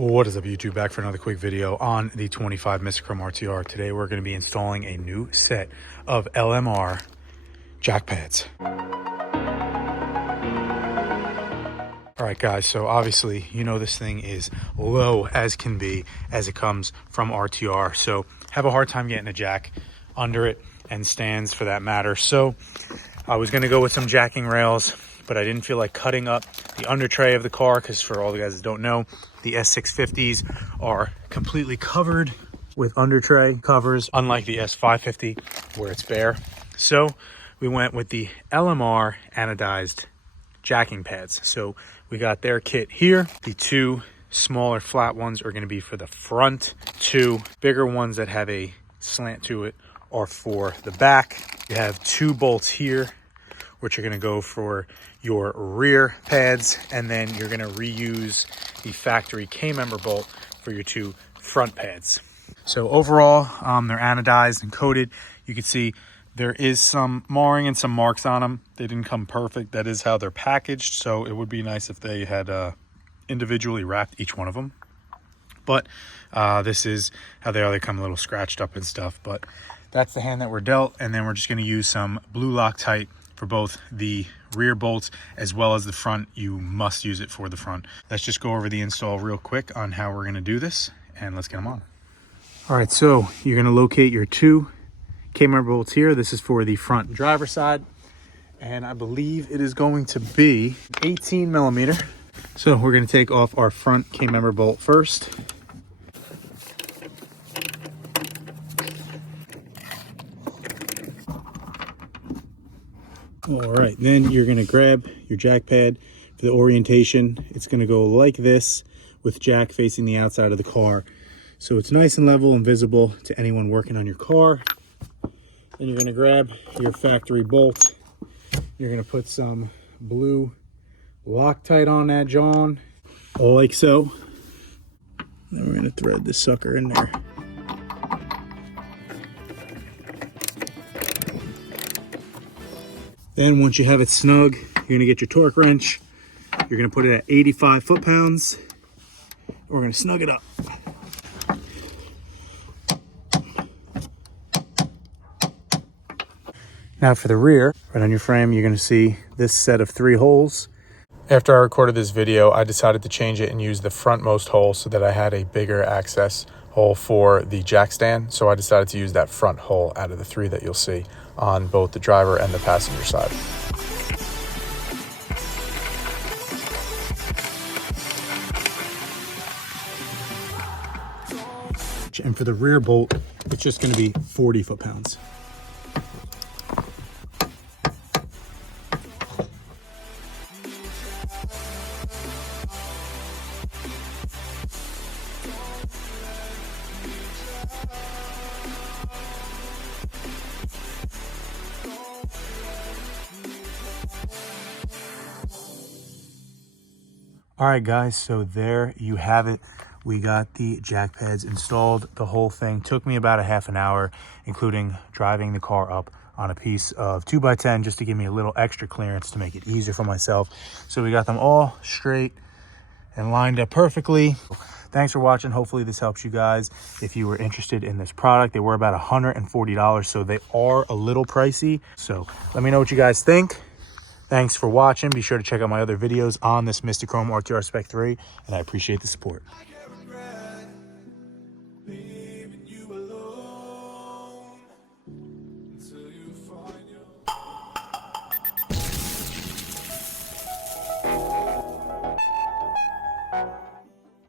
What is up, YouTube? Back for another quick video on the 25 Mr. Chrome RTR. Today we're going to be installing a new set of LMR jack pads. All right, guys, so obviously, you know, this thing is low as can be as it comes from RTR. So have a hard time getting a jack under it, and stands for that matter. So I was going to go with some jacking rails, but I didn't feel like cutting up the under tray of the car because, for all the guys that don't know, the S650s are completely covered with under tray covers, unlike the S550 where it's bare. So we went with the LMR anodized jacking pads. So we got their kit here. The two smaller flat ones are going to be for the front. Two bigger ones that have a slant to it are for the back. You have two bolts here, which are going to go for your rear pads, and then you're going to reuse the factory K-member bolt for your two front pads. So overall, they're anodized and coated. You can see there is some marring and some marks on them. They didn't come perfect. That is how they're packaged, so it would be nice if they had individually wrapped each one of them. But this is how they are. They come a little scratched up and stuff, but that's the hand that we're dealt. And then we're just going to use some blue Loctite for both the rear bolts as well as the front. You must use it for the front. Let's just go over the install real quick on how we're going to do this, and let's get them on. All right, so you're going to locate your two K-member bolts here. This is for the front driver side, and I believe it is going to be 18 millimeter. So we're going to take off our front K-member bolt first. All right, then you're going to grab your jack pad for the orientation. It's going to go like this with jack facing the outside of the car, so it's nice and level and visible to anyone working on your car. Then you're going to grab your factory bolt. You're going to put some blue Loctite on that, John, like so. Then we're going to thread this sucker in there. Then once you have it snug, you're going to get your torque wrench. You're going to put it at 85 foot-pounds. We're going to snug it up. Now for the rear, right on your frame, you're going to see this set of 3 holes. After I recorded this video, I decided to change it and use the frontmost hole so that I had a bigger access hole for the jack stand. So I decided to use that front hole out of the 3 that you'll see on both the driver and the passenger side. And for the rear bolt, it's just going to be 40 foot-pounds. All right, guys, so there you have it. We got the jack pads installed. The whole thing took me about a half an hour, including driving the car up on a piece of 2x10 just to give me a little extra clearance to make it easier for myself. So we got them all straight and lined up perfectly. Thanks for watching. Hopefully this helps you guys. If you were interested in this product, they were about $140, so they are a little pricey. So let me know what you guys think. Thanks for watching. Be sure to check out my other videos on this Mr. Chrome RTR Spec 3, and I appreciate the support.